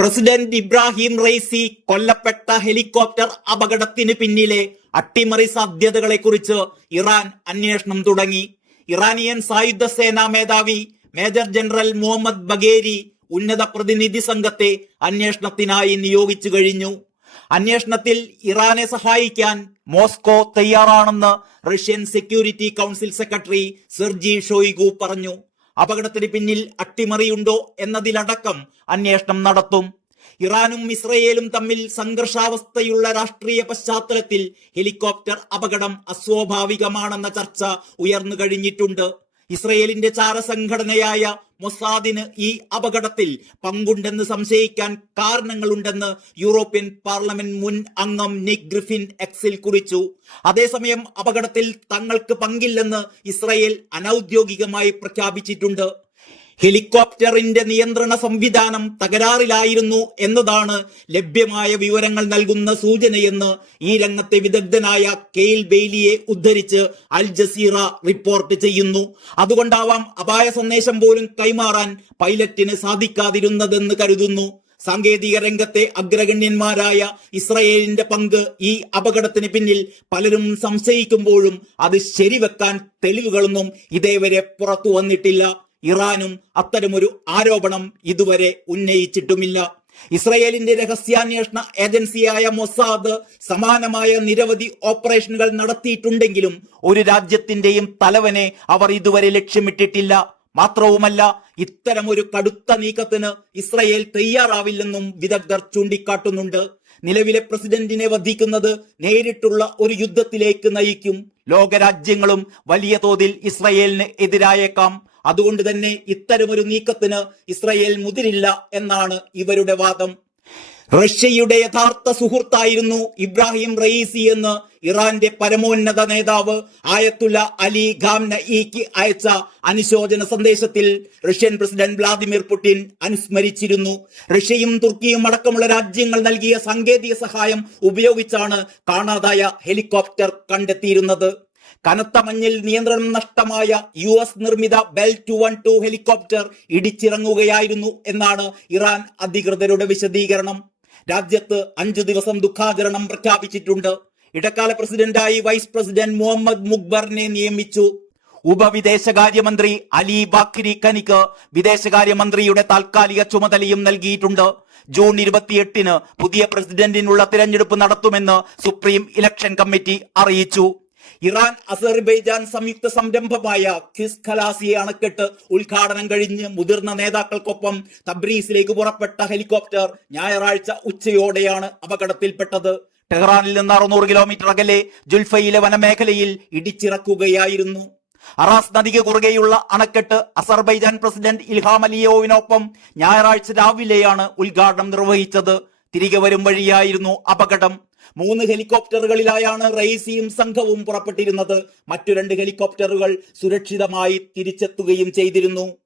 President Ibrahim Raisi കൊല്ലപ്പെട്ട helicopter അപകടത്തിന് പിന്നിലെ അട്ടിമറി സാധ്യതകളെക്കുറിച്ച് ഇറാൻ അന്വേഷണം തുടങ്ങി. ഇറാനിയൻ സായുധ സേനാ മേധാവി മേജർ ജനറൽ മുഹമ്മദ് ബഗേരി ഉന്നത പ്രതിനിധി സംഘത്തെ അന്വേഷണത്തിനായി നിയോഗിച്ചു കഴിഞ്ഞു. അന്വേഷണത്തിൽ ഇറാനെ സഹായിക്കാൻ മോസ്കോ തയ്യാറാണെന്ന് Russian security council secretary Sergei Shoigu പറഞ്ഞു. അപകടത്തിന് പിന്നിൽ അട്ടിമറിയുണ്ടോ എന്നതിലടക്കം അന്വേഷണം നടത്തും. ഇറാനും ഇസ്രയേലും തമ്മിൽ സംഘർഷാവസ്ഥയുള്ള രാഷ്ട്രീയ പശ്ചാത്തലത്തിൽ ഹെലികോപ്റ്റർ അപകടം അസ്വാഭാവികമാണെന്ന ചർച്ച ഉയർന്നു കഴിഞ്ഞിട്ടുണ്ട്. ഇസ്രയേലിന്റെ ചാരസംഘടനയായ മൊസാദിന് ഈ അപകടത്തിൽ പങ്കുണ്ടെന്ന് സംശയിക്കാൻ കാരണങ്ങളുണ്ടെന്ന് യൂറോപ്യൻ പാർലമെന്റ് മുൻ അംഗം നിക് ഗ്രിഫിൻ എക്സിൽ കുറിച്ചു. അതേസമയം അപകടത്തിൽ തങ്ങൾക്ക് പങ്കില്ലെന്ന് ഇസ്രയേൽ അനൌദ്യോഗികമായി പ്രഖ്യാപിച്ചിട്ടുണ്ട്. ഹെലികോപ്റ്ററിന്റെ നിയന്ത്രണ സംവിധാനം തകരാറിലായിരുന്നു എന്നതാണ് ലഭ്യമായ വിവരങ്ങൾ നൽകുന്ന സൂചനയെന്ന് ഈ രംഗത്തെ വിദഗ്ധനായ കെയിൽ ബെയ്ലിയെ ഉദ്ധരിച്ച് അൽ ജസീറ റിപ്പോർട്ട് ചെയ്യുന്നു. അതുകൊണ്ടാവാം അപായ സന്ദേശം പോലും കൈമാറാൻ പൈലറ്റിന് സാധിക്കാതിരുന്നതെന്ന് കരുതുന്നു. സാങ്കേതിക രംഗത്തെ അഗ്രഗണ്യന്മാരായ ഇസ്രയേലിന്റെ പങ്ക് ഈ അപകടത്തിന് പിന്നിൽ പലരും സംശയിക്കുമ്പോഴും അത് ശരിവെക്കാൻ തെളിവുകളൊന്നും ഇതേവരെ പുറത്തു വന്നിട്ടില്ല. ഇറാനും അത്തരമൊരു ആരോപണം ഇതുവരെ ഉന്നയിച്ചിട്ടുമില്ല. ഇസ്രയേലിന്റെ രഹസ്യാന്വേഷണ ഏജൻസിയായ മൊസാദ് സമാനമായ നിരവധി ഓപ്പറേഷനുകൾ നടത്തിയിട്ടുണ്ടെങ്കിലും ഒരു രാജ്യത്തിന്റെയും തലവനെ അവർ ഇതുവരെ ലക്ഷ്യമിട്ടിട്ടില്ല. മാത്രവുമല്ല ഇത്തരമൊരു കടുത്ത നീക്കത്തിന് ഇസ്രയേൽ തയ്യാറാവില്ലെന്നും വിദഗ്ധർ ചൂണ്ടിക്കാട്ടുന്നുണ്ട്. നിലവിലെ പ്രസിഡന്റിനെ വധിക്കുന്നത് നേരിട്ടുള്ള ഒരു യുദ്ധത്തിലേക്ക് നയിക്കും. ലോകരാജ്യങ്ങളും വലിയ തോതിൽ ഇസ്രയേലിന് എതിരായേക്കാം. അതുകൊണ്ട് തന്നെ ഇത്തരമൊരു നീക്കത്തിന് ഇസ്രയേൽ മുതിരില്ല എന്നാണ് ഇവരുടെ വാദം. റഷ്യയുടെ യഥാർത്ഥ സുഹൃത്തായിരുന്നു ഇബ്രാഹിം റയീസി എന്ന് ഇറാന്റെ പരമോന്നത നേതാവ് ആയത്തുല്ല അലി ഖാംനഇക്ക് അയച്ച അനുശോചന സന്ദേശത്തിൽ റഷ്യൻ പ്രസിഡന്റ് വ്ളാദിമിർ പുടിൻ അനുസ്മരിച്ചിരുന്നു. റഷ്യയും തുർക്കിയും അടക്കമുള്ള രാജ്യങ്ങൾ നൽകിയ സാങ്കേതിക സഹായം ഉപയോഗിച്ചാണ് കാണാതായ ഹെലികോപ്റ്റർ കണ്ടെത്തിയിരുന്നത്. കനത്ത മഞ്ഞിൽ നിയന്ത്രണം നഷ്ടമായ യു എസ് നിർമ്മിത Bell two one two helicopter ഇടിച്ചിറങ്ങുകയായിരുന്നു എന്നാണ് ഇറാൻ അധികൃതരുടെ വിശദീകരണം. രാജ്യത്ത് അഞ്ചു ദിവസം ദുഃഖാചരണം പ്രഖ്യാപിച്ചിട്ടുണ്ട്. ഇടക്കാല പ്രസിഡന്റായി വൈസ് പ്രസിഡന്റ് മുഹമ്മദ് മുക്ബറിനെ നിയമിച്ചു. ഉപവിദേശകാര്യമന്ത്രി അലി ബാക്കിരി കനിക്ക് വിദേശകാര്യമന്ത്രിയുടെ താൽക്കാലിക ചുമതലയും നൽകിയിട്ടുണ്ട്. ജൂൺ ഇരുപത്തിയെട്ടിന് പുതിയ പ്രസിഡന്റിനുള്ള തിരഞ്ഞെടുപ്പ് നടത്തുമെന്ന് സുപ്രീം ഇലക്ഷൻ കമ്മിറ്റി അറിയിച്ചു. ഇറാൻ അസർബൈജാൻ സംയുക്ത സംരംഭമായ ഖിസ് ഖലാസിയെ അണക്കെട്ട് ഉദ്ഘാടനം കഴിഞ്ഞ് മുതിർന്ന നേതാക്കൾക്കൊപ്പം തബ്രീസിലേക്ക് പുറപ്പെട്ട ഹെലികോപ്റ്റർ ഞായറാഴ്ച ഉച്ചയോടെയാണ് അപകടത്തിൽപ്പെട്ടത്. ടെഹ്റാനിൽ നിന്ന് അറുന്നൂറ് കിലോമീറ്റർ അകലെ ജുൽഫയിലെ വനമേഖലയിൽ ഇടിച്ചിറക്കുകയായിരുന്നു. അറാസ് നദിക്ക് കുറുകെയുള്ള അണക്കെട്ട് അസർബൈജാൻ പ്രസിഡന്റ് ഇൽഹാം അലിയോവിനൊപ്പം ഞായറാഴ്ച രാവിലെയാണ് ഉദ്ഘാടനം നിർവഹിച്ചത്. തിരികെ വരും വഴിയായിരുന്നു അപകടം. മൂന്ന് ഹെലികോപ്റ്ററുകളിലായാണ് റെയ്സിയും സംഘവും പുറപ്പെട്ടിരുന്നത്. മറ്റു രണ്ട് ഹെലികോപ്റ്ററുകൾ സുരക്ഷിതമായി തിരിച്ചെത്തുകയും ചെയ്തിരുന്നു.